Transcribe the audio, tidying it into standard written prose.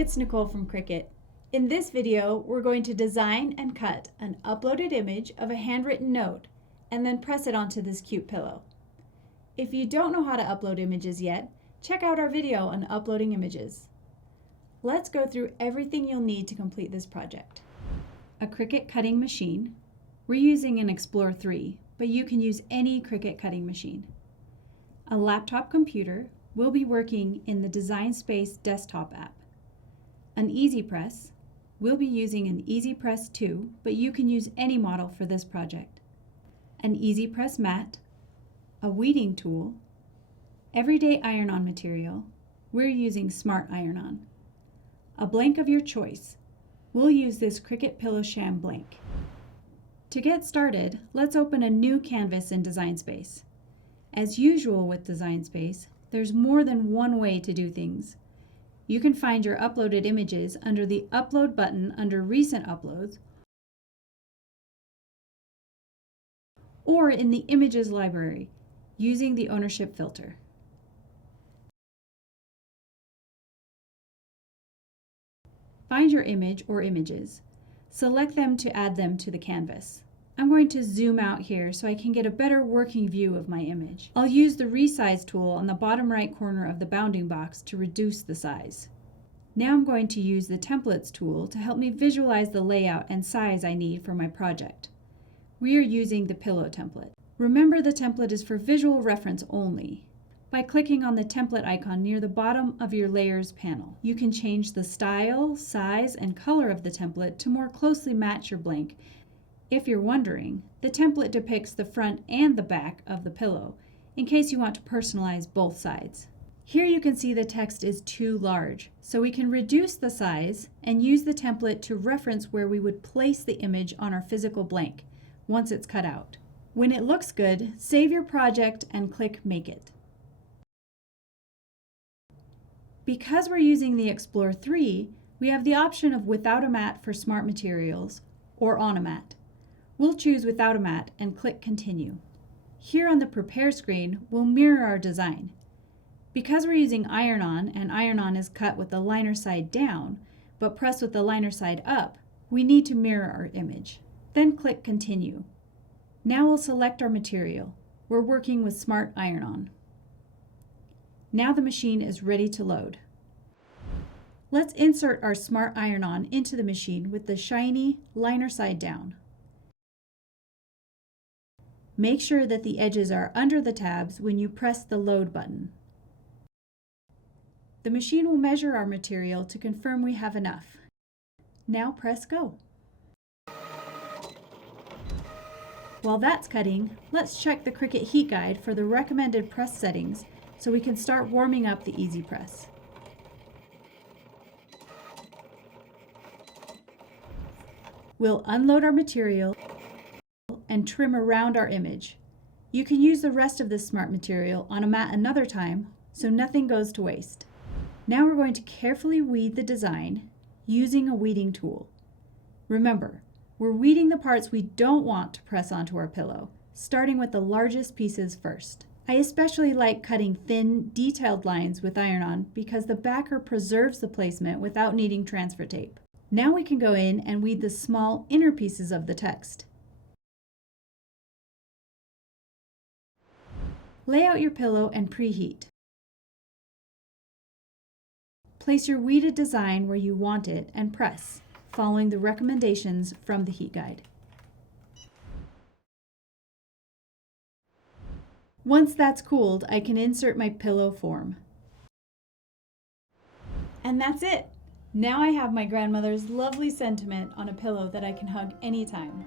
it's Nicole from Cricut. In this video, we're going to design and cut an uploaded image of a handwritten note and then press it onto this cute pillow. If you don't know how to upload images yet, check out our video on uploading images. Let's go through everything you'll need to complete this project. A Cricut cutting machine. We're using an Explorer 3, but you can use any Cricut cutting machine. A laptop computer. We'll be working in the Design Space desktop app. An Easy Press. We'll be using an Easy Press 2, but you can use any model for this project. An Easy Press mat, a weeding tool, everyday iron-on material. We're using Smart Iron-On. A blank of your choice. We'll use this Cricut Pillow Sham blank. To get started, let's open a new canvas in Design Space. As usual with Design Space, there's more than one way to do things. You can find your uploaded images under the Upload button under Recent Uploads, or in the Images library using the ownership filter. Find your image or images. Select them to add them to the canvas. I'm going to zoom out here so I can get a better working view of my image. I'll use the resize tool on the bottom right corner of the bounding box to reduce the size. Now I'm going to use the templates tool to help me visualize the layout and size I need for my project. We are using the pillow template. Remember, the template is for visual reference only. By clicking on the template icon near the bottom of your layers panel, you can change the style, size, and color of the template to more closely match your blank. If you're wondering, the template depicts the front and the back of the pillow, in case you want to personalize both sides. Here you can see the text is too large, so we can reduce the size and use the template to reference where we would place the image on our physical blank once it's cut out. When it looks good, save your project and click Make It. Because we're using the Explorer 3, we have the option of without a mat for smart materials or on a mat. We'll choose without a mat and click Continue. Here on the Prepare screen, we'll mirror our design. Because we're using iron-on and iron-on is cut with the liner side down, but pressed with the liner side up, we need to mirror our image. Then click Continue. Now we'll select our material. We're working with Smart Iron-On. Now the machine is ready to load. Let's insert our Smart Iron-On into the machine with the shiny liner side down. Make sure that the edges are under the tabs when you press the Load button. The machine will measure our material to confirm we have enough. Now press Go. While that's cutting, let's check the Cricut Heat Guide for the recommended press settings so we can start warming up the Easy Press. We'll unload our material and trim around our image. You can use the rest of this smart material on a mat another time so nothing goes to waste. Now we're going to carefully weed the design using a weeding tool. Remember, we're weeding the parts we don't want to press onto our pillow, starting with the largest pieces first. I especially like cutting thin, detailed lines with iron-on because the backer preserves the placement without needing transfer tape. Now we can go in and weed the small inner pieces of the text. Lay out your pillow and preheat. Place your weeded design where you want it and press, following the recommendations from the heat guide. Once that's cooled, I can insert my pillow form. And that's it! Now I have my grandmother's lovely sentiment on a pillow that I can hug anytime.